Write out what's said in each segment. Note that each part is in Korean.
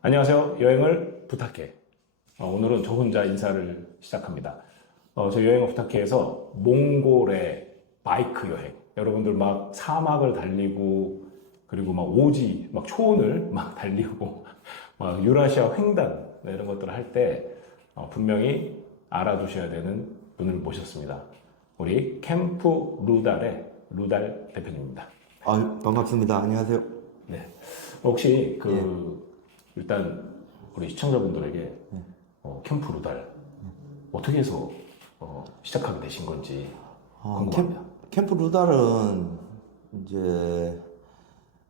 안녕하세요. 여행을 부탁해. 오늘은 저 혼자 인사를 시작합니다. 저 여행을 부탁해에서 몽골의 바이크 여행. 여러분들 막 사막을 달리고 그리고 막 오지, 막 초원을 막 달리고 막 유라시아 횡단 이런 것들을 할 때 분명히 알아두셔야 되는 분을 모셨습니다. 우리 캠프 루달의 루달 대표님입니다. 반갑습니다. 안녕하세요. 네. 혹시 예. 일단 우리 시청자분들에게 캠프 루달 어떻게 해서 시작하게 되신 건지 궁금합니다. 캠프 루달은 이제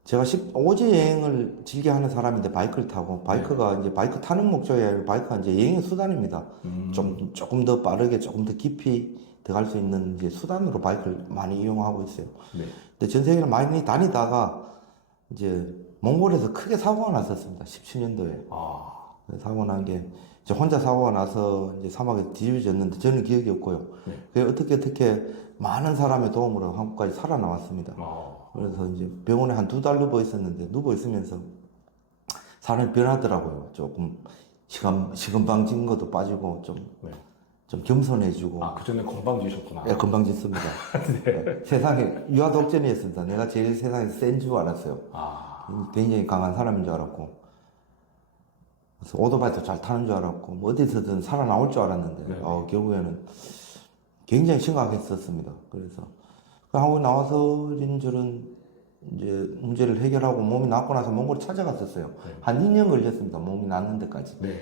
제가 오지 여행을 즐겨 하는 사람인데 바이크를 타고 바이크가 이제 바이크 타는 목적이 아니라 바이크가 이제 여행의 수단입니다. 조금 더 빠르게 조금 더 깊이 들어갈 수 있는 이제 수단으로 바이크를 많이 이용하고 있어요. 네. 근데 전 세계를 많이 다니다가 이제 몽골에서 크게 사고가 났었습니다. 17년도에. 아, 사고 난 게, 저 혼자 사고가 나서 이제 사막에 뒤집어졌는데 저는 기억이 없고요. 네. 그게 어떻게 많은 사람의 도움으로 한국까지 살아나왔습니다. 그래서 이제 병원에 한 2달 누워 있었는데, 누워 있으면서 사람이 변하더라고요. 조금 시건방진 것도 빠지고 네. 좀 겸손해지고. 그 전에 건방지셨구나. 예, 건방졌습니다. 네. 세상에 유아독전이었습니다. 내가 제일 세상에 센 줄 알았어요. 굉장히 강한 사람인 줄 알았고. 그래서 오토바이도 잘 타는 줄 알았고, 뭐 어디서든 살아나올 줄 알았는데, 네. 결국에는 굉장히 심각했었습니다. 그래서, 한국에 나와서 이런저런 이제 문제를 해결하고 몸이 낫고 나서 몽골을 찾아갔었어요. 네. 한 2년 걸렸습니다. 몸이 낫는 데까지. 네.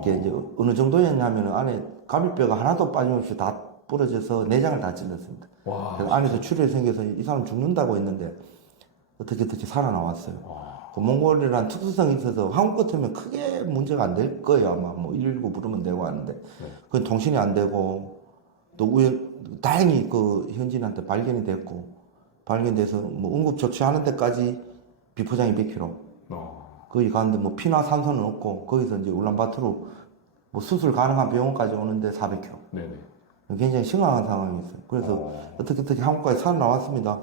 이게 이제 어느 정도였냐면 안에 갈비뼈가 하나도 빠짐없이 다 부러져서 내장을 다 찔렀습니다. 와, 그래서 안에서 출혈이 생겨서 이 사람 죽는다고 했는데, 어떻게 살아나왔어요. 그 몽골이란 특수성이 있어서 한국 같으면 크게 문제가 안 될 거예요. 아마 뭐 119 부르면 되고 하는데 그건 통신이 안 되고 또 다행히 그 현지인한테 발견돼서 뭐 응급 조치하는 데까지 비포장이 100km. 거기 가는데 뭐 피나 산소는 없고 거기서 이제 울란바토르 뭐 수술 가능한 병원까지 오는데 400km. 네네. 굉장히 심각한 상황이었어요. 그래서 어떻게 한국까지 살아나왔습니다.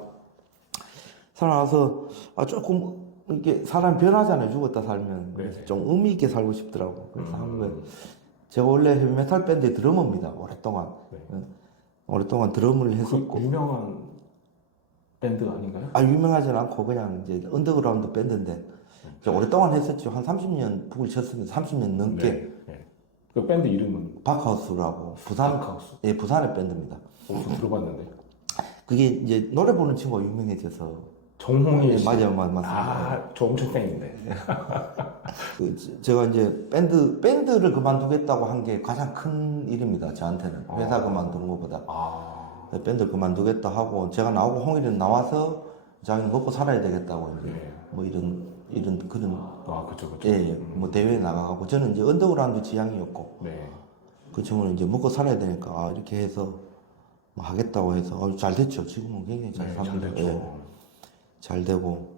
살아나서 조금 이게 사람 변하잖아요. 죽었다 살면 네네. 좀 의미 있게 살고 싶더라고. 그래서 한국에 제가 원래 헤비메탈 밴드의 드러머입니다. 오랫동안 네. 오랫동안 드럼을 했었고 유명한 밴드 아닌가요? 유명하진 않고 그냥 이제 언더그라운드 밴드인데 오랫동안 했었죠. 한 30년 북을 쳤습니다. 30년 넘게. 네. 네. 그 밴드 이름은 박하우스라고 박하우스? 예, 부산의 밴드입니다. 좀 들어봤는데. 그게 이제 노래 부르는 친구가 유명해져서 정홍일 씨. 맞아요, 맞습니다. 저 엄청 팬인데. 제가 이제 밴드를 그만두겠다고 한 게 가장 큰 일입니다. 저한테는. 회사 그만두는 것보다. 밴드 그만두겠다 하고, 제가 나오고 홍일은 나와서 자기는 먹고 살아야 되겠다고, 이제. 네. 뭐 그런. 그쵸. 예. 뭐 대회에 나가고, 저는 이제 언더그라운드 지향이었고, 네. 그 친구는 이제 먹고 살아야 되니까, 이렇게 해서, 뭐 하겠다고 해서, 잘 됐죠. 지금은 굉장히 잘 삽니다. 잘 됐죠. 예. 잘 되고.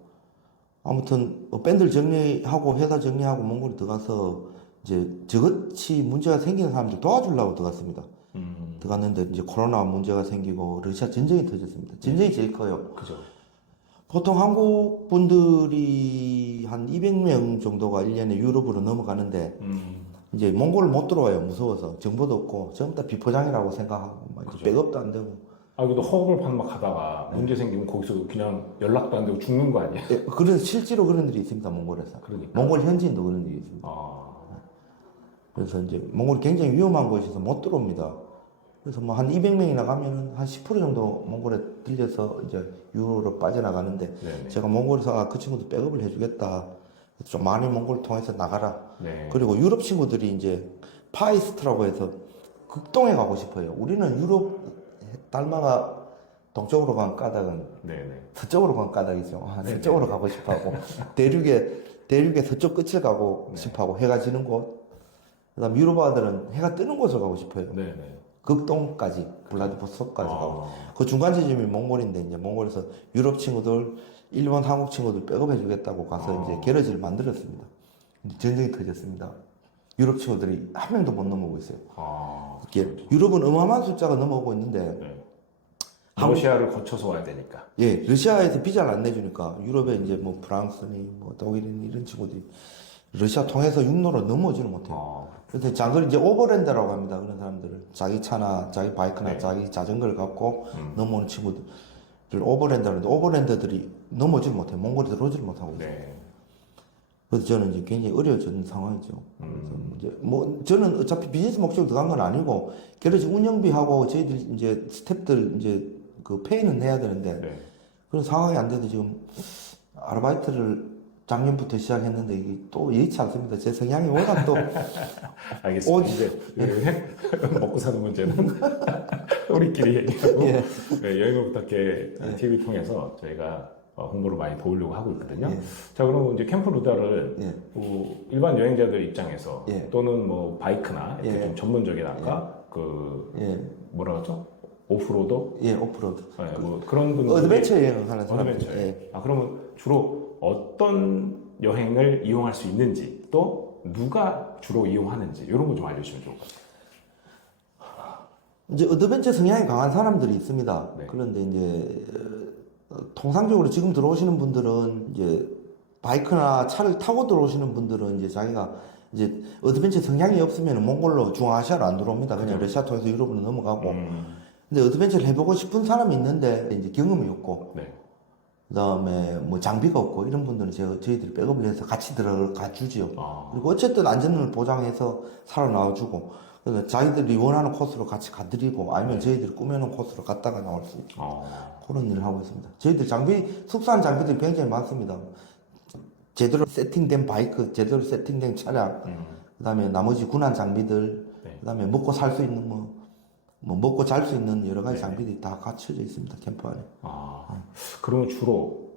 아무튼 밴드를 정리하고 회사 정리하고 몽골에 들어가서 이제 저같이 문제가 생기는 사람들 도와주려고 들어갔습니다. 들어갔는데 이제 코로나 문제가 생기고 러시아 전쟁이 터졌습니다. 전쟁이 제일 커요. 그죠. 보통 한국 분들이 한 200명 정도가 1년에 유럽으로 넘어가는데 이제 몽골을 못 들어와요. 무서워서 정보도 없고 전부 다 비포장이라고 생각하고 막 백업도 안 되고. 근데 허업을 막 가다가 문제 생기면 거기서 그냥 연락도 안 되고 죽는 거 아니야? 예, 실제로 그런 일이 있습니다. 몽골에서. 그러니까. 몽골 현지인도 그런 일이 있습니다. 그래서 이제 몽골이 굉장히 위험한 곳이어서 못 들어옵니다. 그래서 뭐 한 200명이나 가면은 한 10% 정도 몽골에 들려서 이제 유로로 빠져나가는데 네네. 제가 몽골에서 그 친구도 백업을 해주겠다. 그래서 좀 많이 몽골을 통해서 나가라. 네. 그리고 유럽 친구들이 이제 파이스트라고 해서 극동에 가고 싶어요. 우리는 유럽 달마가 동쪽으로 간 까닭은 네네. 서쪽으로 간 까닭이죠. 서쪽으로 가고 싶어하고 대륙의 서쪽 끝을 가고 싶어하고 해가 지는 곳. 그다음 유로바들은 해가 뜨는 곳을 가고 싶어요. 네네. 극동까지 블라디보스토크까지 가고 그 중간 지점이 몽골인데 이제 몽골에서 유럽 친구들, 일본, 한국 친구들 백업해주겠다고 가서 이제 게러지를 만들었습니다. 전쟁이 터졌습니다. 유럽 친구들이 한 명도 못 넘어오고 있어요. 이게 유럽은 어마어마한 숫자가 넘어오고 있는데 네. 러시아를 거쳐서 와야 되니까. 예, 러시아에서 비자를 안 내주니까 유럽에 이제 뭐 프랑스니 뭐 독일이니 이런 친구들이 러시아 통해서 육로로 넘어오지는 못해요. 그래서 장거리 이제 오버랜드라고 합니다. 그런 사람들을 자기 차나 자기 바이크나 네. 자기 자전거를 갖고 넘어오는 친구들 오버랜드라는데 오버랜드들이 넘어오질 못해요. 몽골에 들어오지를 못하고 있어요. 네. 그래서 저는 이제 굉장히 어려워진 상황이죠. 그래서 이제 뭐 저는 어차피 비즈니스 목적으로 들어간 건 아니고 게러지 운영비하고 저희들 이제 스태프들 이제 그 페이는 내야 되는데 네. 그런 상황이 안 돼도 지금 아르바이트를 작년부터 시작했는데 이게 또 예의치 않습니다. 제 성향이 워낙 또 알겠습니다. 이제 먹고 사는 문제는 우리끼리 얘기하고 예. 네, 여행을 부탁해 TV 통해서 저희가 홍보를 많이 도우려고 하고 있거든요. 예. 자, 그럼 이제 캠프 루다를 예. 일반 여행자들 입장에서 예. 또는 뭐 바이크나 이렇게 예. 좀 전문적인 아까 그 예. 뭐라 그러죠? 오프로드? 예, 오프로드. 네, 뭐 그런 분들이 어드벤처 여행을 하는 사람들. 어드벤처. 예. 그러면 주로 어떤 여행을 이용할 수 있는지 또 누가 주로 이용하는지 이런 거 좀 알려주시면 좋을 것 같아요. 이제 어드벤처 성향이 강한 사람들이 있습니다. 네. 그런데 이제 통상적으로 지금 들어오시는 분들은 이제 바이크나 차를 타고 들어오시는 분들은 이제 자기가 이제 어드벤처 성향이 없으면 몽골로 중앙아시아로 안 들어옵니다. 그냥 러시아 통해서 유럽으로 넘어가고. 근데 어드벤처를 해보고 싶은 사람이 있는데 이제 경험이 없고, 네. 그다음에 뭐 장비가 없고 이런 분들은 저희들이 백업을 해서 같이 들어가 주지요. 아. 그리고 어쨌든 안전을 보장해서 살아나와 주고, 그래서 자기들이 원하는 코스로 같이 가드리고 아니면 저희들이 꾸며놓은 코스로 갔다가 나올 수 있게 그런 일을 하고 있습니다. 저희들 숙소한 장비들이 굉장히 많습니다. 제대로 세팅된 바이크, 제대로 세팅된 차량, 그다음에 나머지 군한 장비들, 네. 그다음에 먹고 살 수 있는 뭐 먹고 잘 수 있는 여러 가지 장비들이 다 갖춰져 있습니다. 캠프 안에. 그러면 주로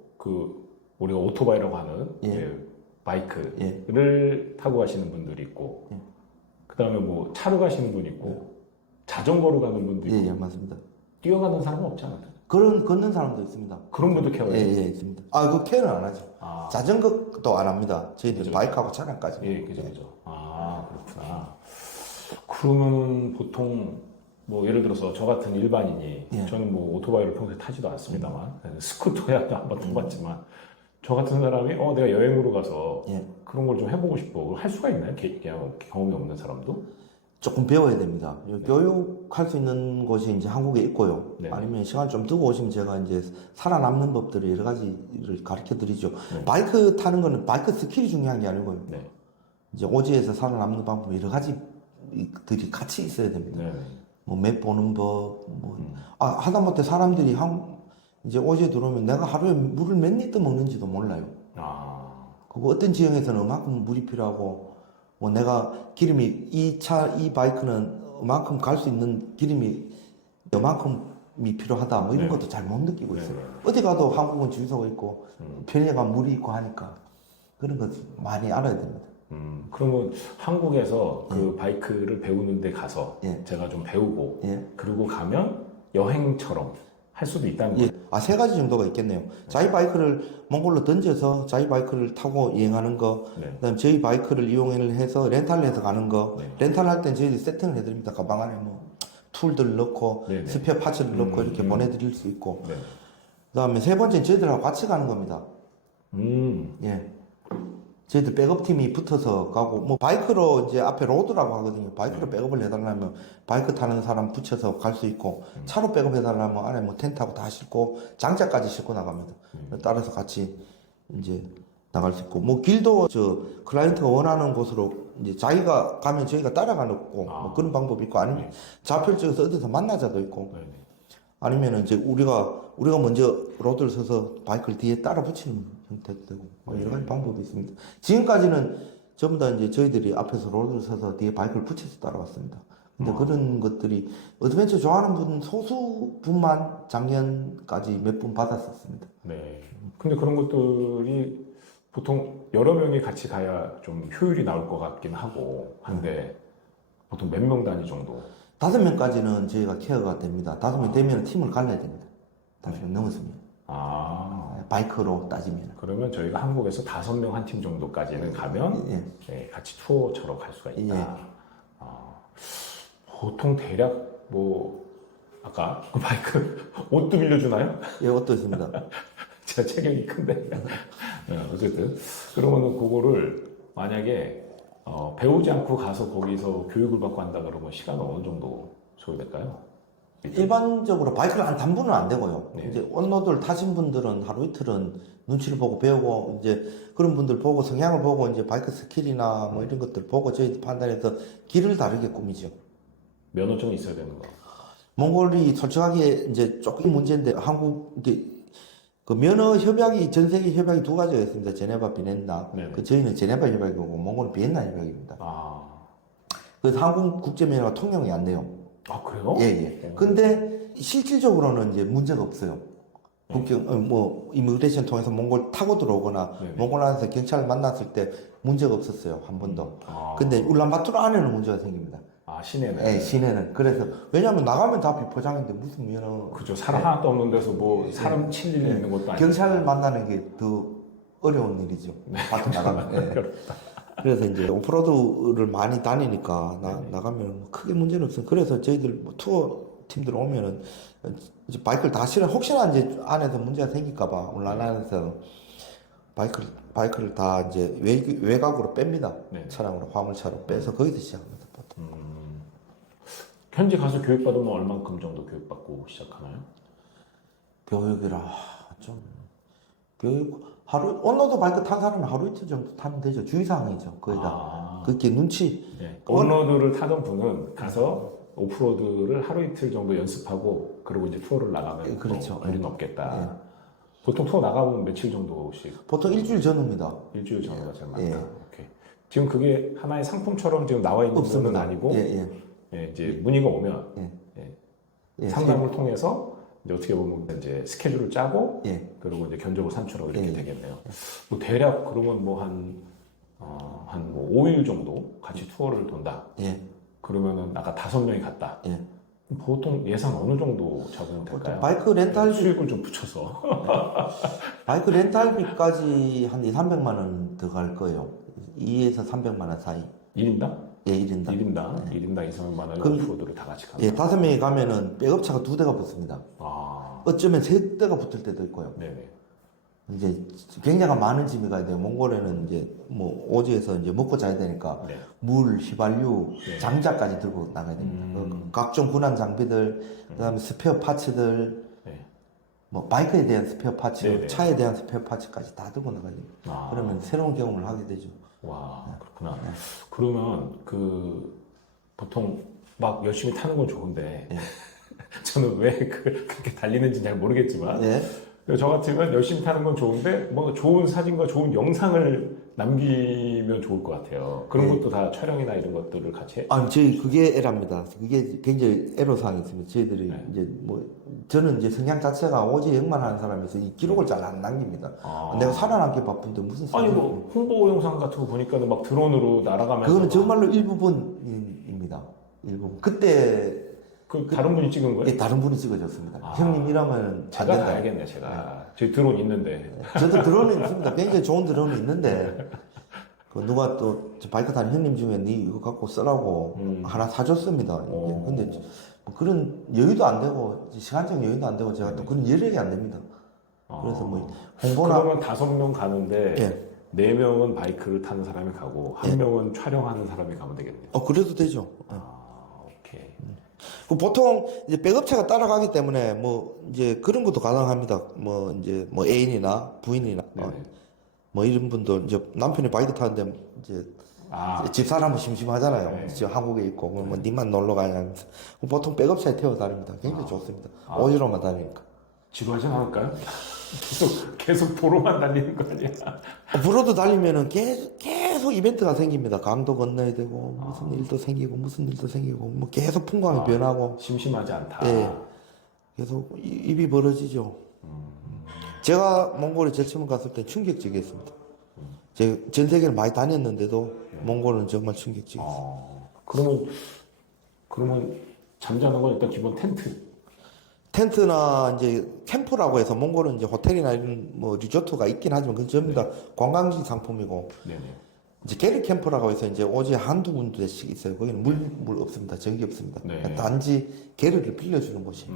우리가 오토바이라고 하는 예. 이제 바이크를 타고 가시는 분들이 있고, 예. 그 다음에 뭐 차로 가시는 분 있고, 자전거로 가는 분도 있고, 예, 맞습니다. 뛰어가는 사람은 없지 않아요? 걷는 사람도 있습니다. 그런 분도 케어해요? 예, 있습니다. 그 케어는 안 하죠. 자전거도 안 합니다. 저희들 그죠. 바이크하고 차량까지. 예, 그죠. 그렇구나. 그러면 보통 뭐 예를 들어서 저 같은 일반인이 예. 저는 뭐 오토바이를 평소에 타지도 않습니다만 스쿠터야 한번 타봤지만 저 같은 사람이 내가 여행으로 가서 예. 그런 걸 좀 해보고 싶어 할 수가 있나요? 그냥 경험이 없는 사람도? 조금 배워야 됩니다. 교육할 수 있는 곳이 이제 한국에 있고요. 네. 아니면 시간 좀 두고 오시면 제가 이제 살아남는 법들을 여러 가지를 가르쳐 드리죠. 네. 바이크 타는 거는 바이크 스킬이 중요한 게 아니고요. 네. 이제 오지에서 살아남는 방법 여러 가지들이 같이 있어야 됩니다. 네. 뭐 맵 보는 법, 하다못해 사람들이 이제 오지에 들어오면 내가 하루에 물을 몇 리터 먹는지도 몰라요. 그리고 어떤 지형에서는 이만큼 물이 필요하고, 뭐 내가 기름이 이 바이크는 이만큼 갈 수 있는 기름이 이만큼이 필요하다. 뭐 이런 네. 것도 잘 못 느끼고 있어요. 네. 어디 가도 한국은 주유소가 있고 편의점 가면 물이 있고 하니까 그런 것 많이 알아야 됩니다. 그러면 한국에서 그 바이크를 배우는 데 가서 예. 제가 좀 배우고 예. 그러고 가면 여행처럼 할 수도 있다는 거예요. 예. 세 가지 정도가 있겠네요. 자기 바이크를 몽골로 던져서 자기 바이크를 타고 여행하는 거, 네. 그다음 저희 바이크를 이용해서 렌탈을 해서 가는 거, 네. 렌탈할 땐 저희들이 세팅을 해드립니다. 가방 안에 뭐 툴들 넣고 네네. 스페어 파츠를 넣고 이렇게 보내드릴 수 있고, 네. 그다음에 세 번째는 저희들하고 같이 가는 겁니다. 예. 저희들 백업팀이 붙어서 가고, 뭐, 바이크로 이제 앞에 로드라고 하거든요. 바이크로 백업을 해달라면 바이크 타는 사람 붙여서 갈 수 있고, 차로 백업 해달라면 안에 뭐 텐트하고 다 싣고, 장작까지 싣고 나갑니다. 따라서 같이 이제 나갈 수 있고, 뭐, 길도 클라이언트가 원하는 곳으로 이제 자기가 가면 저희가 따라가는 거고, 뭐 그런 방법이 있고, 아니면 좌표를 찍어서 어디서 만나자도 있고, 네. 아니면 이제 우리가 먼저 로드를 서서 바이크를 뒤에 따라 붙이는 형태도 되고 뭐 여러 가지 방법이 있습니다. 지금까지는 전부 다 이제 저희들이 앞에서 로드를 서서 뒤에 바이크를 붙여서 따라왔습니다. 근데 그런 것들이 어드벤처 좋아하는 분 소수 분만 작년까지 몇 분 받았었습니다. 네. 근데 그런 것들이 보통 여러 명이 같이 가야 좀 효율이 나올 것 같긴 하고 한데 보통 몇 명 단위 정도? 5명까지는 저희가 케어가 됩니다. 5명 되면 팀을 갈라야 됩니다. 5명 넘었으면. 바이크로 따지면. 그러면 저희가 한국에서 5명 한 팀 정도까지는 가면 예. 네, 같이 투어처럼 갈 수가 있다. 예. 보통 대략 뭐 아까 그 바이크 옷도 빌려주나요? 예, 옷도 있습니다. 제가 체격이 큰데 어쨌든 그러면은 그거를 만약에 배우지 않고 가서 거기서 교육을 받고 한다 그러면 시간은 어느 정도 소요될까요? 일반적으로 바이크를 한 단분은 안 되고요. 네. 이제 언로드를 타신 분들은 하루 이틀은 눈치를 보고 배우고 이제 그런 분들 보고 성향을 보고 이제 바이크 스킬이나 뭐 이런 것들 보고 저희 판단해서 길을 다르게 꾸미죠. 면허증이 있어야 되는 거. 몽골이 솔직하게 이제 조금 문제인데 한국 이게 그 면허 협약이 전 세계 협약이 두 가지가 있습니다. 제네바, 비엔나. 네네. 그 저희는 제네바 협약이고 몽골은 비엔나 협약입니다. 아, 그래서 한국 국제 면허가 통용이 안 돼요. 아 그래요? 예, 예. 근데 실질적으로는 이제 문제가 없어요. 국경, 뭐, 이미그레이션 통해서 몽골 타고 들어오거나, 네네. 몽골 안에서 경찰을 만났을 때 문제가 없었어요. 한 번도. 아, 근데 울란바토르 안에는 문제가 생깁니다. 시내는. 예, 시내는. 그래서, 왜냐면 나가면 다 비포장인데 무슨 면허. 그죠. 사람 하나도 없는 데서 뭐 사람 칠 일이 있는 것도 아니고. 경찰을 만나는 게 더 어려운 일이죠. 밖에 나가면. 예. 그래서 이제 오프로드를 많이 다니니까 나가면 크게 문제는 없어요. 그래서 저희들 뭐 투어 팀들 오면은 이제 바이크를 다 실어 혹시나 이제 안에서 문제가 생길까봐 울란 안에서 바이크를 다 이제 외곽으로 뺍니다. 네. 차량으로 화물차로 빼서 거기서 시작합니다. 보통. 현지 가서 교육받으면 얼만큼 정도 교육받고 시작하나요? 교육이라 좀 교육 하루 언로드 바이크 탄 사람은 하루 이틀 정도 타면 되죠. 주의사항이죠. 거의 다. 그게 눈치. 네. 온로드를 타던 분은 가서 오프로드를 하루 이틀 정도 연습하고 그리고 이제 투어를 나가면 예, 그렇죠. 일은 예. 없겠다. 예. 보통 투어 나가면 며칠 정도씩? 보통 일주일 전후입니다. 일주일 전후가 제일 많다. 예. 오케이. 지금 그게 하나의 상품처럼 지금 나와 있는 건 없습니다. 아니고 예, 예. 예, 이제 문의가 오면 예. 예, 예, 상담을 통해서 이제 어떻게 보면 이제 스케줄을 짜고 예. 그리고 이제 견적을 산출하고 이렇게 예. 되겠네요. 뭐 대략 그러면 뭐 한 5일 정도 같이 투어를 돈다. 예. 그러면은 아까 5명이 갔다. 예. 보통 예상 어느 정도 잡으면 될까요? 바이크 렌탈비, 수익을 좀 붙여서. 바이크 렌탈비까지 한 2, 300만 원 더 갈 거예요. 2에서 300만 원 사이. 1인당? 예, 1인당. 1인당 2, 300만 원을 그럼- 오프로드를 다 같이 간다. 예, 5명이 가면은 백업차가 2대가 붙습니다. 아, 어쩌면 3대가 붙을 때도 있고요. 네네. 이제 굉장히 많은 짐이 가야 돼요. 몽골에는 이제 뭐 오지에서 이제 먹고 자야 되니까 네. 물, 휘발유, 네. 장작까지 들고 나가야 됩니다. 각종 군함 장비들, 그다음에 스페어 파츠들, 네. 뭐 바이크에 대한 스페어 파츠, 네네. 차에 대한 스페어 파츠까지 다 들고 나가야 됩니다. 아. 그러면 새로운 경험을 하게 되죠. 와, 그렇구나. 그러면 보통 막 열심히 타는 건 좋은데 예. 저는 왜 그렇게 달리는지 잘 모르겠지만 예. 저 같으면 열심히 타는 건 좋은데 뭔가 좋은 사진과 좋은 영상을 남기면 좋을 것 같아요. 그런 네. 것도 다 촬영이나 이런 것들을 같이 해? 아, 저희 그게 에라입니다. 그게 굉장히 애로사항이 있습니다. 저희들이 네. 이제 뭐 저는 이제 성향 자체가 오지 영만 하는 사람이어서 이 기록을 잘 안 남깁니다. 아. 내가 살아남기 바쁜데 무슨 아니 사진? 뭐 홍보 영상 같은 거 보니까는 막 드론으로 날아가면서 그거는 막 정말로 일부분입니다. 일부분. 그때 다른 분이 찍은 거예요? 예, 다른 분이 찍어줬습니다. 아. 형님 이러면 안 제가 된다. 가야겠네 제가. 저희 드론 있는데. 저도 드론이 있습니다. 굉장히 좋은 드론이 있는데 그 누가 또 저 바이크 타는 형님 중에 니 이거 갖고 쓰라고 하나 사줬습니다. 오. 근데 뭐 그런 여유도 안 되고 시간적 여유도 안 되고 제가 또 그런 여력이 안 됩니다. 그래서 뭐 홍보나 그러면 5명 가는데 예. 4명은 바이크를 타는 사람이 가고 예. 1명은 촬영하는 사람이 가면 되겠네요. 그래도 되죠. 오케이. 그 보통 이제 백업차가 따라가기 때문에 뭐 이제 그런 것도 가능합니다. 뭐 이제 뭐 애인이나 부인이나 네네. 뭐 이런 분들 이제 남편이 바이크 타는데 이제 아, 집사람은 심심하잖아요. 네. 지금 한국에 있고 뭐 니만 놀러 가냐면서 보통 백업차에 태워 다닙니다. 굉장히 좋습니다. 아. 오지로만 다니니까. 지루하지 않을까요? 계속 도로만 달리는 거 아니야? 브로드 달리면은 계속 이벤트가 생깁니다. 강도 건너야 되고 무슨 일도 생기고 무슨 일도 생기고 뭐 계속 풍광이 변하고 심심하지 않다. 예. 계속 입이 벌어지죠. 제가 몽골에 제일 처음 갔을 때 충격적이었습니다. 제가 전 세계를 많이 다녔는데도 몽골은 정말 충격적이었어요. 그러면 잠자는 건 일단 기본 텐트. 텐트나 이제 캠프라고 해서 몽골은 이제 호텔이나 이런 뭐 리조트가 있긴 하지만 그건 전부 다 관광지 상품이고 네네. 이제 게리 캠프라고 해서 이제 오지에 한두 군데씩 있어요. 거기는 물 없습니다. 전기 없습니다. 네. 단지 게르를 빌려주는 곳이.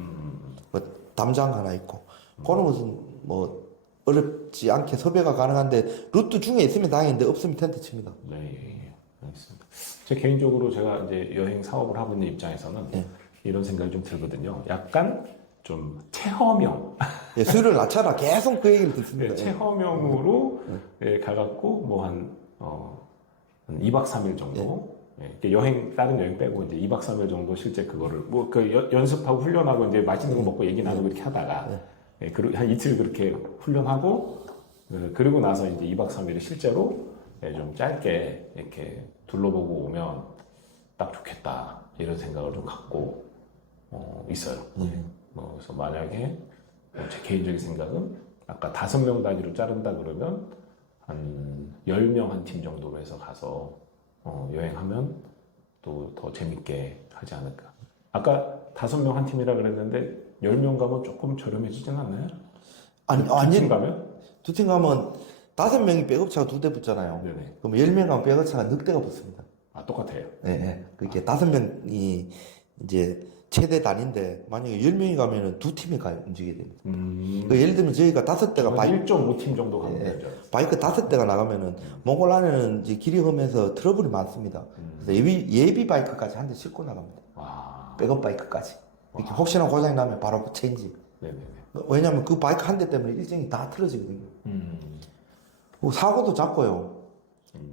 뭐 담장 하나 있고 그런 것은 뭐 어렵지 않게 섭외가 가능한데 루트 중에 있으면 다행인데 없으면 텐트 칩니다. 네, 알겠습니다. 제 개인적으로 제가 이제 여행 사업을 하고 있는 입장에서는 예. 이런 생각이 좀 들거든요. 약간 좀 체험형, 예, 수요를 낮춰라 계속 그 얘기를 네, 듣습니다. 체험형으로 가갖고 뭐 한 2박 3일 정도. 이렇게 다른 여행 빼고 이제 2박 3일 정도 실제 그거를 뭐 그 연습하고 훈련하고 이제 맛있는 거 먹고 얘기 나누고 이렇게 하다가 그리고 한 이틀 그렇게 훈련하고 그리고 나서 이제 2박 3일을 실제로 좀 짧게 이렇게 둘러보고 오면 딱 좋겠다 이런 생각을 좀 갖고 있어요. 그래서 만약에 제 개인적인 생각은 아까 5명 단위로 자른다 그러면 한 10명 한 팀 정도로 해서 가서 여행하면 또 더 재밌게 하지 않을까. 아까 5명 한 팀이라 그랬는데 10명 가면 조금 저렴해지진 않나요? 아니, 두팀 완전 가면? 두 팀 가면 5명이 백업차가 2대 붙잖아요. 네네. 그럼 10명 가면 백업차가 넉대가 붙습니다. 아, 똑같아요. 네, 네. 그게 5명이 이제 최대 단위인데 만약에 10명이 가면은 두 팀이 가요, 움직이게 됩니다. 그 예를 들면 저희가 5대가 1.5팀 정도 가면 예, 되죠. 바이크 5대가 나가면은 몽골 안에는 이제 길이 험해서 트러블이 많습니다. 그래서 예비 바이크까지 한 대 싣고 나갑니다. 와. 백업 바이크까지. 이렇게 혹시나 고장이 나면 바로 체인지. 네네네. 왜냐면 그 바이크 한 대 때문에 일정이 다 틀어지거든요. 그리고 사고도 작고요.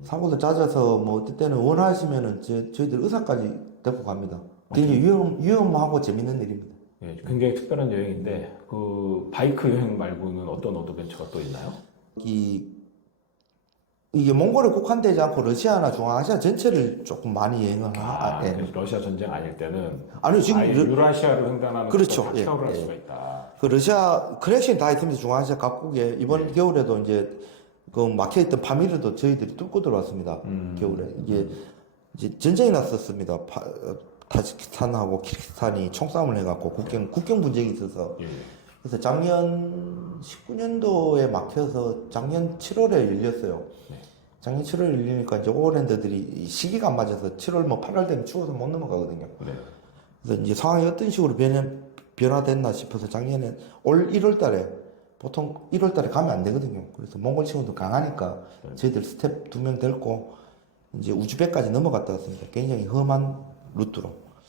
사고도 잦아서 뭐 어떨 때는 원하시면은 저희들 의사까지 데리고 갑니다. 굉장히 위험하고 재밌는 일입니다. 예, 굉장히 특별한 여행인데 그 바이크 여행 말고는 어떤 어드벤처가 또 있나요? 이게 몽골에 국한되지 않고 러시아나 중앙아시아 전체를 조금 많이 여행을 예. 그래서 러시아 전쟁 아닐 때는 아니요, 지금 아예 유라시아를 횡단하는 그렇죠. 것도 다 예, 체험을 할 예. 수가 있다. 그 러시아 커넥션이 다 있습니다. 중앙아시아 각국에 이번 겨울에도 이제 그 막혀있던 파미르도 저희들이 뚫고 들어왔습니다. 겨울에 이게 이제 전쟁이 났었습니다. 타지키스탄하고 키르기스탄이 총싸움을 해갖고 국경 분쟁이 있어서 예. 그래서 작년 19년도에 막혀서 작년 7월에 열렸어요. 네. 작년 7월에 열리니까 이제 오랜들이 시기가 안 맞아서 7월 뭐 8월 되면 추워서 못 넘어가거든요. 네. 그래서 이제 상황이 어떤 식으로 변화됐나 싶어서 작년에 올 1월 달에 보통 1월 달에 가면 안 되거든요. 그래서 몽골 친구도 강하니까 저희들 스텝 2명 데리고 이제 우즈벡까지 넘어갔다 왔습니다. 굉장히 험한 루트로.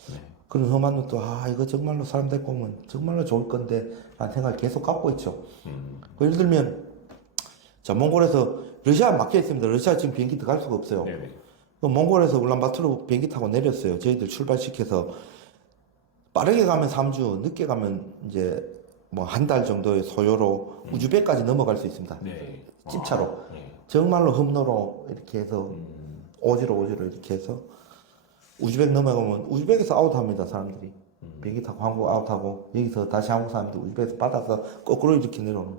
네. 그런 험한 루트, 이거 정말로 사람 데리고 오면 정말로 좋을 건데 라는 생각을 계속 갖고 있죠. 예를 들면 자, 몽골에서 러시아 막혀 있습니다. 러시아 지금 비행기 들어갈 수가 없어요. 네네. 몽골에서 울란바토르 비행기 타고 내렸어요. 저희들 출발시켜서 빠르게 가면 3주, 늦게 가면 이제 뭐 한 달 정도의 소요로 우즈벡까지 넘어갈 수 있습니다. 네. 찜차로. 네. 정말로 험로로 이렇게 해서 오지로 이렇게 해서 우즈벡 넘어가면 우즈벡에서 아웃합니다. 사람들이. 비행기 타고 한국 아웃하고 여기서 다시 한국 사람들 우즈벡에서 받아서 거꾸로 이렇게 내려오는.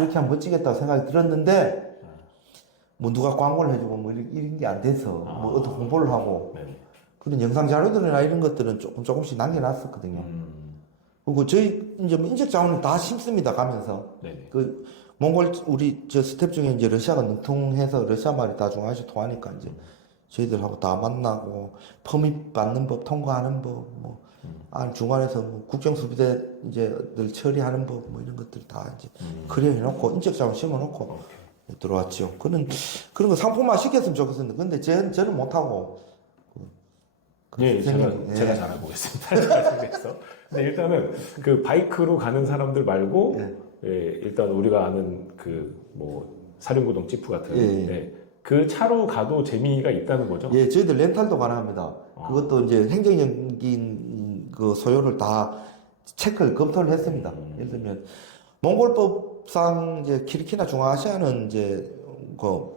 이렇게 하면 멋지겠다고 생각이 들었는데 뭐 누가 광고를 해주고 뭐 이런 게 안 돼서 뭐 어떤 홍보를 하고 네네. 그런 영상 자료들이나 이런 것들은 조금씩 남겨놨었거든요. 그리고 저희 이제 뭐 인적 자원을 다 심습니다. 가면서 네네. 그 몽골 우리 저 스텝 중에 이제 러시아가 능통해서 러시아 말이 다 중앙아시아 통하니까 이제 저희들하고 다 만나고 퍼밋 받는 법, 통과하는 법, 뭐 중간에서 뭐 국정수비대 이제들 처리하는 법, 뭐 이런 것들 다 이제 그려해놓고 인적 자원 심어놓고 들어왔죠. 그런 거 상품화 시켰으면 좋겠었는데, 근데 저는 못하고. 예, 제가 잘해보겠습니다. 그래서 근데 일단은 그 바이크로 가는 사람들 말고 일단 우리가 아는 그 뭐 사륜구동 지프 같은 그 차로 가도 재미가 있다는 거죠. 예, 저희들 렌탈도 가능합니다. 그것도 이제 행정적인 그 소요를 다 체크를 검토를 했습니다. 예를 들면 몽골법상 이제 키르키나 중앙아시아는 이제 그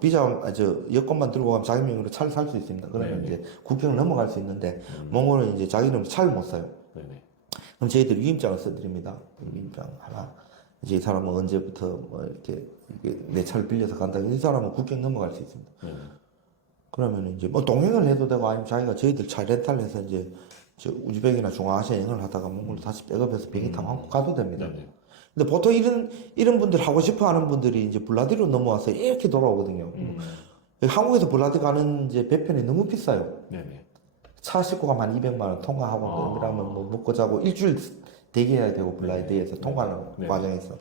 여권만 들고 가면 자기 명의로 차를 살 수 있습니다. 그러면 이제 국경을 넘어갈 수 있는데 몽골은 이제 자기 이름으로 차를 못 사요. 네네. 그럼 저희들 위임장을 써드립니다. 위임장 하나. 이제 이 사람은 언제부터 뭐 이렇게 내 차를 빌려서 간다. 이 사람은 국경 넘어갈 수 있습니다. 그러면 이제 뭐 동행을 해도 되고 아니면 자기가 저희들 차 렌탈해서 이제 저 우즈벡이나 중앙아시아 여행을 하다가 몽골로 다시 백업해서 비행기 타고 한국 가도 됩니다. 네네. 근데 보통 이런 분들 하고 싶어 하는 분들이 이제 블라디로 넘어와서 이렇게 돌아오거든요. 한국에서 블라디 가는 이제 배편이 너무 비싸요. 네네. 차 싣고 가면 한 200만 원 통과하고 그러면 뭐 먹고 자고 일주일 대기해야 되고 블라디에서 통과하는 과정에서.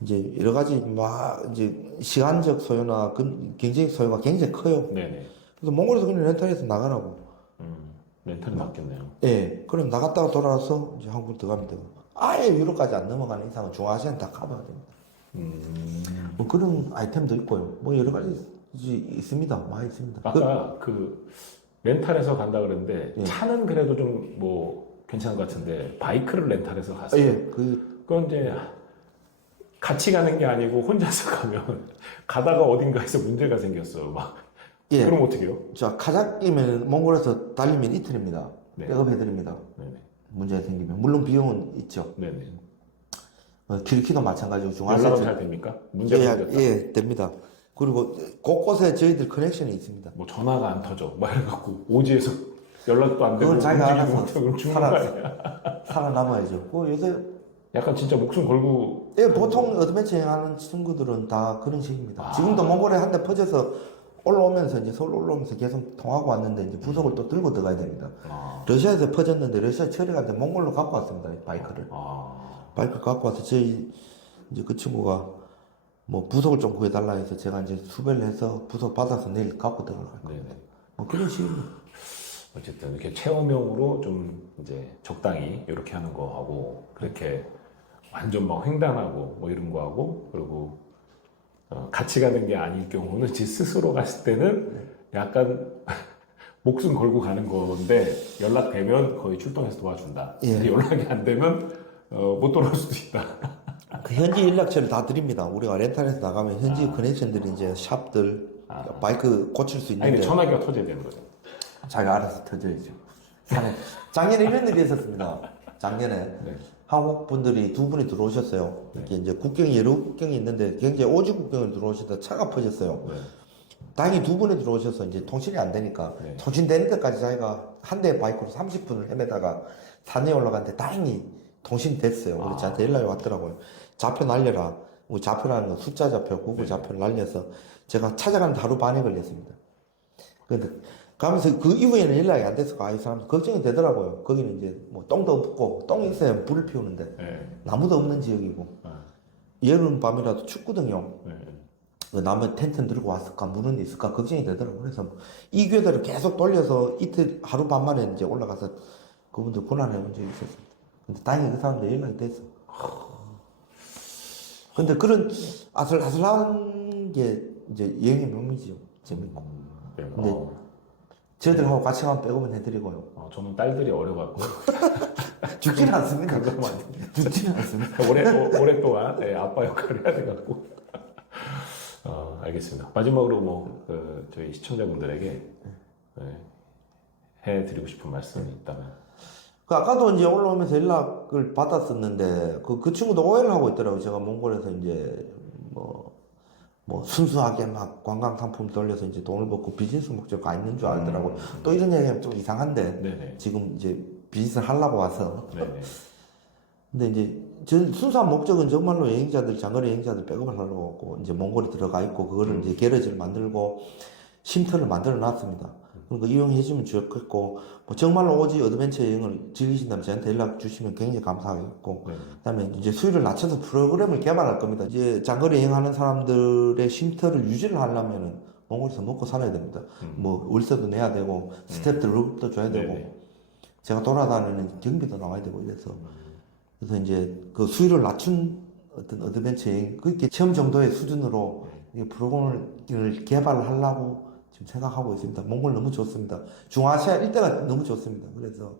이제 여러 가지 막 이제 시간적 소요나 경제적 소요가 굉장히 커요. 네네. 그래서 몽골에서 그냥 렌탈해서 나가라고. 렌탈은 맞겠네요. 예, 그럼 나갔다가 돌아와서 이제 한국 들어가면 되고. 아예 유럽까지 안 넘어가는 이상은 중앙아시아는 다 커버가 됩니다. 뭐 그런 아이템도 있고요. 뭐 여러 가지 있습니다. 많이 있습니다. 아까 그 렌탈해서 간다 그랬는데 예. 차는 그래도 좀 뭐 괜찮은 것 같은데 바이크를 렌탈해서 갔어요. 예, 그건 이제 같이 가는 게 아니고 혼자서 가면 가다가 어딘가에서 문제가 생겼어요. 막 예. 그럼 어떻게요? 자, 카자흐이면 몽골에서 달리면 이틀입니다. 네. 백업해드립니다. 네네. 문제가 생기면. 물론 비용은 있죠. 네네. 튀르키도 마찬가지고 중앙아시아. 연락은 잘 됩니까? 문제가 예, 생겼다. 예, 됩니다. 그리고 곳곳에 저희들 커넥션이 있습니다. 뭐 전화가 안 터져. 막 이래갖고 오지에서 연락도 안 되고 그건 자기가 움직이지 알아서 못하고 그럼 죽는 거 아니야? 살아남아야죠. 요새 약간 진짜 목숨 걸고 예, 보통 어드벤처 여행하는 친구들은 다 그런 식입니다. 아. 지금도 몽골에 한 대 퍼져서 올라오면서 이제 서울 올라오면서 계속 통하고 왔는데 이제 부속을 또 들고 들어가야 됩니다. 아. 러시아에서 퍼졌는데 러시아 처리할 때 몽골로 갖고 왔습니다. 이 바이크를. 아. 바이크 갖고 와서 저희 이제 그 친구가 뭐 부속을 좀 구해달라 해서 제가 이제 수배를 해서 부속 받아서 내일 갖고 들어갈 거예요. 네네. 뭐 그런 식입니다. 어쨌든 이렇게 체험용으로 좀 이제 적당히 이렇게 하는 거 하고 그렇게 완전 막 횡단하고 뭐 이런 거 하고 그리고 같이 가는 게 아닐 경우는 지 스스로 갔을 때는 약간 목숨 걸고 가는 건데 연락되면 거의 출동해서 도와준다. 예. 근데 연락이 안 되면 못 돌아올 수도 있다. 그 현지 연락처를 다 드립니다. 우리가 렌탈해서 나가면 현지 커넥션들이 이제 샵들 바이크 고칠 수 아니 있는데 근데 전화기가 터져야 되는 거죠. 자기가 알아서 터져야죠. 작년에 이런 일이 있었습니다. 작년에 네. 한국 분들이 두 분이 들어오셨어요. 이렇게 이제 국경이 여러 국경이 있는데 굉장히 오지 국경을 들어오시다 차가 퍼졌어요. 네. 다행히 두 분이 들어오셔서 이제 통신이 안 되니까 네. 통신되는 데까지 자기가 한 대 바이크로 30분을 헤매다가 산에 올라갔는데 다행히 통신이 됐어요. 그래서 저한테 연락이 왔더라고요. 좌표 날려라. 우리 좌표라는 건 숫자 좌표, 구글 좌표를 날려서 제가 찾아가는데 하루 반이 걸렸습니다. 근데 가면서 그 이후에는 연락이 안 돼서 이 사람 걱정이 되더라고요. 거기는 이제 뭐 똥도 없고 똥이 있어야 불을 피우는데 네. 나무도 없는 지역이고 아, 여름 밤이라도 춥거든요. 네. 그 나무 텐트 들고 왔을까 물은 있을까 걱정이 되더라고요. 그래서 이 궤도를 계속 돌려서 이틀 하루 반 만에 이제 올라가서 그분들 고난해 본 적이 있었습니다. 근데 다행히 그 사람들 연락이 됐어. 근데 그런 아슬아슬한 게 이제 여행의 묘미죠. 재밌고. 네. 근데 저희들하고 같이 가면 백업은 해드리고요. 저는 딸들이 어려갖고 죽지는 않습니다. 그거만 죽지는 않습니다. 오랫동안 네, 아빠 역할을 해야 돼갖고 알겠습니다. 마지막으로 뭐 저희 시청자분들에게 해드리고 싶은 말씀이 있다면 그 아까도 이제 올라오면서 연락을 받았었는데 그 친구도 오해를 하고 있더라고요. 제가 몽골에서 이제 뭐 순수하게 막 관광 상품 돌려서 이제 돈을 벌고 비즈니스 목적 가 있는 줄 알더라고요. 또 이런 얘기하면 좀 이상한데 네네. 지금 이제 비즈니스를 하려고 와서 네네. 근데 이제 전 순수한 목적은 정말로 여행자들 장거리 여행자들 백업을 하려고 하고 이제 몽골에 들어가 있고 그거를 이제 게러지를 만들고 쉼터를 만들어 놨습니다. 그러니까 이용해 주면 좋겠고 뭐 정말로 오지 어드벤처 여행을 즐기신다면 저한테 연락 주시면 굉장히 감사하겠고 네. 그다음에 이제 수요를 낮춰서 프로그램을 개발할 겁니다. 이제 장거리 여행하는 사람들의 쉼터를 유지를 하려면은 몽골에서 먹고 살아야 됩니다. 뭐 월세도 내야 되고 스태프들 월급도 줘야 되고 네네. 제가 돌아다니는 경비도 나와야 되고 이래서 그래서 이제 그 수요를 낮춘 어떤 어드벤처 여행 그렇게 체험 정도의 수준으로 이 프로그램을 개발하려고 지금 생각하고 있습니다. 몽골 너무 좋습니다. 중아시아 일대가 너무 좋습니다. 그래서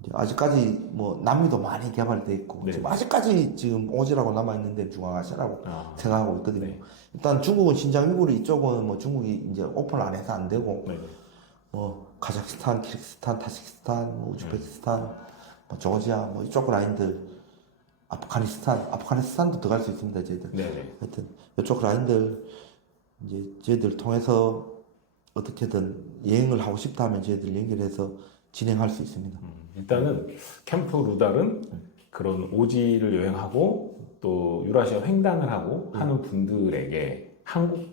이제 아직까지 뭐 남미도 많이 개발돼 있고 네. 지금 아직까지 지금 오지라고 남아 있는데 중앙아시아라고 생각하고 있거든요. 네. 일단 중국은 신장 위구르 이쪽은 뭐 중국이 이제 오픈 안 해서 안 되고 네. 뭐 카자흐스탄, 키르기스탄, 타지키스탄, 뭐 우즈베키스탄, 뭐 조지아 뭐 이쪽 라인들 아프가니스탄도 들어갈 수 있습니다. 저희들. 네네. 하여튼 이쪽 라인들 이제 저희들 통해서 어떻게든 여행을 하고 싶다면 저희들 연결해서 진행할 수 있습니다. 일단은 캠프 루달은 그런 오지를 여행하고 또 유라시아 횡단을 하고 하는 분들에게 한국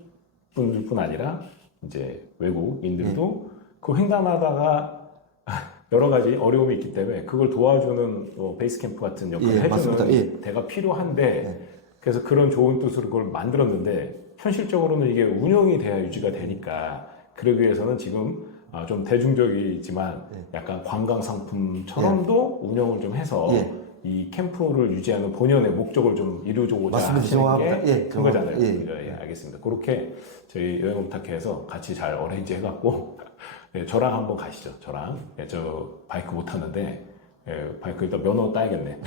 분들뿐 아니라 이제 외국인들도 그 횡단하다가 여러 가지 어려움이 있기 때문에 그걸 도와주는 베이스 캠프 같은 역할을 예, 해주는 맞습니다. 예. 데가 필요한데 그래서 그런 좋은 뜻으로 그걸 만들었는데 현실적으로는 이게 운영이 돼야 유지가 되니까 그러기 위해서는 지금 좀 대중적이지만 네. 약간 관광 상품처럼도 운영을 좀 해서 예. 이 캠프를 유지하는 본연의 목적을 좀 이루고자 맞습니다. 하시는 정확합니다. 게 예, 큰 거잖아요. 예. 그죠? 예, 알겠습니다. 그렇게 저희 여행 부탁해서 같이 잘 어레인지 해갖고 네, 저랑 한번 가시죠. 저랑 저 바이크 못 타는데 바이크 일단 면허 따야겠네.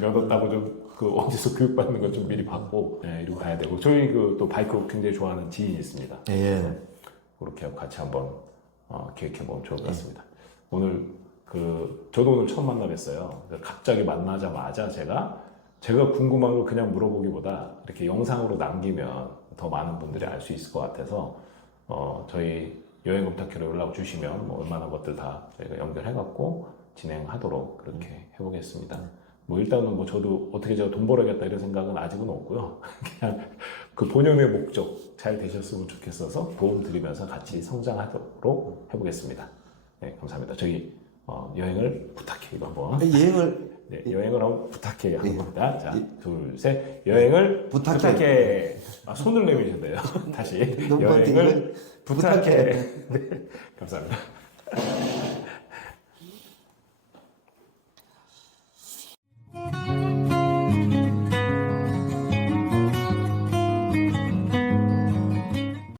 면허 따고 좀 그 어디서 교육받는 거 좀 미리 받고 이러고 가야 되고 저희 그 또 바이크 굉장히 좋아하는 지인이 있습니다. 예. 그렇게 하고 같이 한번 기획해보면 좋을 것 같습니다. 오늘 저도 오늘 처음 만나 뵀어요. 갑자기 만나자마자 제가 궁금한 걸 그냥 물어보기보다 이렇게 영상으로 남기면 더 많은 분들이 알 수 있을 것 같아서 저희 여행 부탁해로 연락 주시면 뭐 웬만한 것들 다 저희가 연결해갖고 진행하도록 그렇게 해보겠습니다. 뭐 일단은 뭐 저도 어떻게 제가 돈 벌어야겠다 이런 생각은 아직은 없고요. 그냥 그 본연의 목적 잘 되셨으면 좋겠어서 도움 드리면서 같이 성장하도록 해보겠습니다. 네, 감사합니다. 저희 여행을 부탁해 이거 한번. 여행을 네, 여행을 한번 부탁해 하는 예. 겁니다. 자, 예. 둘, 셋. 여행을 부탁해. 부탁해. 손을 내미셨네요. 다시. 너무 여행을 부탁해. 부탁해. 네, 감사합니다.